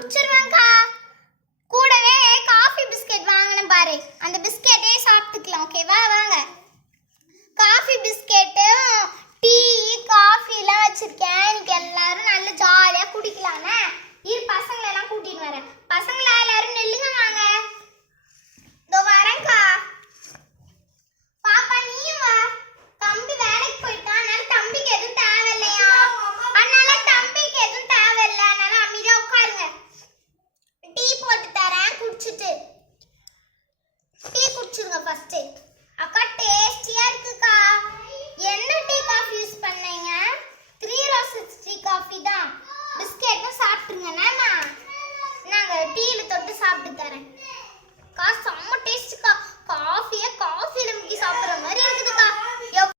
குடிச்சிருவேன்க்கா. கூடவே coffee biscuit வாங்கினேன் பாரு, அந்த பிஸ்கெட்டே சாப்பிட்டுக்கலாம். ஓகேவா? வாங்க. காஃபி பிஸ்கெட்டு, டீ, காஃபிலாம் வச்சிருக்கேன். இன்னைக்கு எல்லாரும் நல்ல ஜாலியா குடிக்கலானே. இரு பசங்களை எல்லாம் கூட்டிட்டு வரேன். பசங்களா எல்லாரும் நெல்லுங்க வாங்க. இதோ வரேன்க்கா. பாப்பா நீயும் வா. தம்பி வேலைக்கு போயிட்டான், அதனால தம்பிக்கு எதுவும் தேவையில்லையா? அதனால தம்பிக்கு எதுவும் தேவையில்லை, அதனால அமைதியா உட்காருங்க. டீ போட்டு தரேன், குடிச்சிட்டு. டீ குடிச்சிருங்க ஃபர்ஸ்ட். அக்கா டேஸ்டியா இருக்குக்கா. என்ன டீ காஃபி யூஸ் பண்ணீங்க? 3 ரோசஸ் டீ காஃபி தான். பிஸ்கெட்டும் சாப்பிட்டுருங்க. நாங்க டீல தொட்டு சாப்பிட்டு தரேன். செம்ம டேஸ்ட்க்கா. காஃபியை காஃபில முக்கி சாப்பிடுற மாதிரி இருக்குதுக்கா.